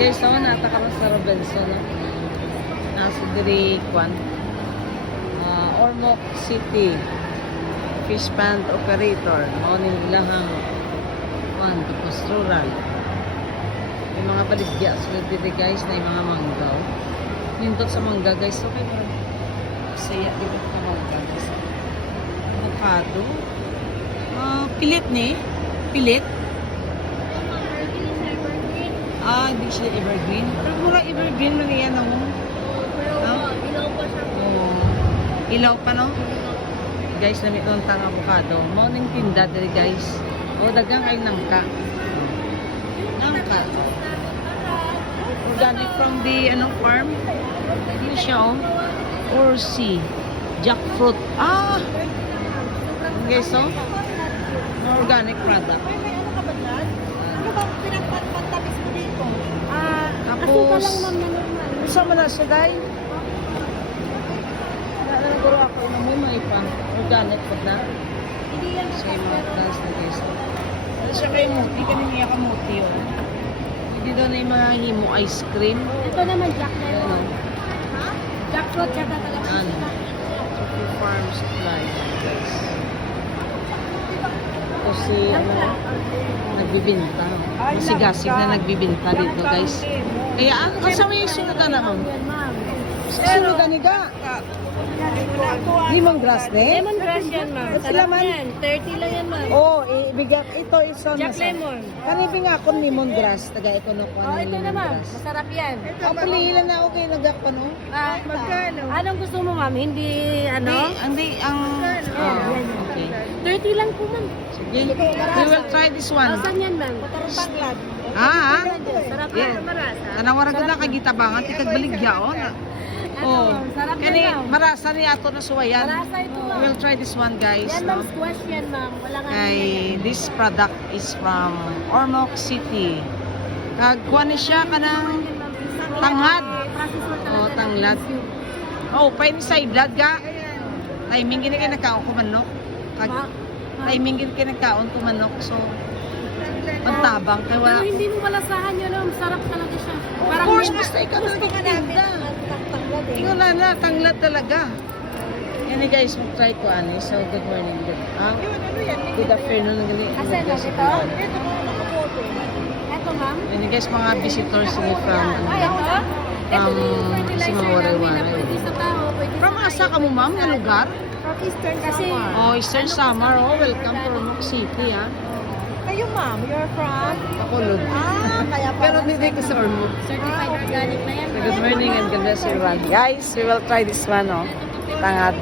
guys, oh, nataka mo sa Robinson? Nasa diri, kwan. Ah, Ormoc City. Fish pond operator. Morning lahang kwan, rural. Yung mga baligya, sunod dito guys, na mga manggaw. Nindot sa mangga guys, okay mo. Saya dito sa mangga guys. Avocado. Ah, pilit ni. Pilit. Ah, hindi siya evergreen. Pero mura evergreen man yan, no? No? Oo. Ilaw pa, no? Guys, nami ko tang avocado. Morning tinda diri guys. O, dagang kayo nangka. Nangka. Organic from the, ano, farm. Ano siya, oh? Orsi. Jackfruit. Ah! Guys, oh? Organic product. Ano ba pinagpatamis mo dito? Ah, Tapos, asukal lang ma'am na siya, day. Wala na guro ako na mo may pa. Organic pag na. Hindi yan Sa yung mga plants na guys. Ano siya kayo mo? Di kami niya kamuti yun. Hindi doon na yung mga himo ice cream. Ito naman jack na Ano? Ha? Jackfruit, jack na talaga. Ano? Farm Supply. Ito si, ano, nagbibinta. Si Gasig na nagbibinta dito, guys. Kaya, ang ang sa may sunod na ma'am. Sunod na niga. Limang grass ne? Lemongrass yan ma'am. Ba't sila Sarap man? yan. 30 lang yan ma'am. Oo, oh, ibigay. Ito isa Jack na lemon. Kanibi nga ako lemon grass. Taga ito na ko Oh, ito na ma'am. grass. Masarap yan. Ang pulilan na okay nagak pa no? Ah, Magkano? Anong gusto mo ma'am? Hindi ano? Ang di, ang... 30 lang po ma'am. Sige. We will try this one. Asan yan ma'am? Ha, ha? Sarap Yeah. yan. Marasa. Tanawaran ko na kay gitabangan, tikag baligya o. Oh, ma'am? Sarap yan, kani ma'am. marasa ni ato na suwayan. Marasa ito We ma'am. will try this one guys. Yan ma'am, squash yan ma'am. Wala nga Kay this product is from Ormoc City. Kag kuha ni siya kanang tanghad. Oh, tanglad. Oh, pa ni sa iblad ga. Timing gini kay nagkaon ko manok. Kag timing gini kay nagkaon ko manok. So pantabang kay Pero wala. hindi mo malasahan yun, ma'am. Sarap talaga siya. Of course, basta ikaw talaga tinda. Ikaw na na, tanglad talaga. Yan guys, mag-try ko ani. So, good morning. Good, ah, good afternoon. Asan na ito? Ito ma'am. Yan guys, mga visitors ni from, Ay, ano, Um, din yung fertilizer si Ma'am namin na Waray-Waray. pwede sa tao, pwede from asa ka mo ma'am, nga lugar? From Eastern kasi. Oh, Eastern Samar. Oh, welcome to Ormoc City, ah. Kayo ma'am, you're from? Bacolod. Ah, kaya Pero hindi ko sa Ormoc. Certified organic na yan. Good morning and God bless everyone. Guys, we will try this one, oh. Tangad.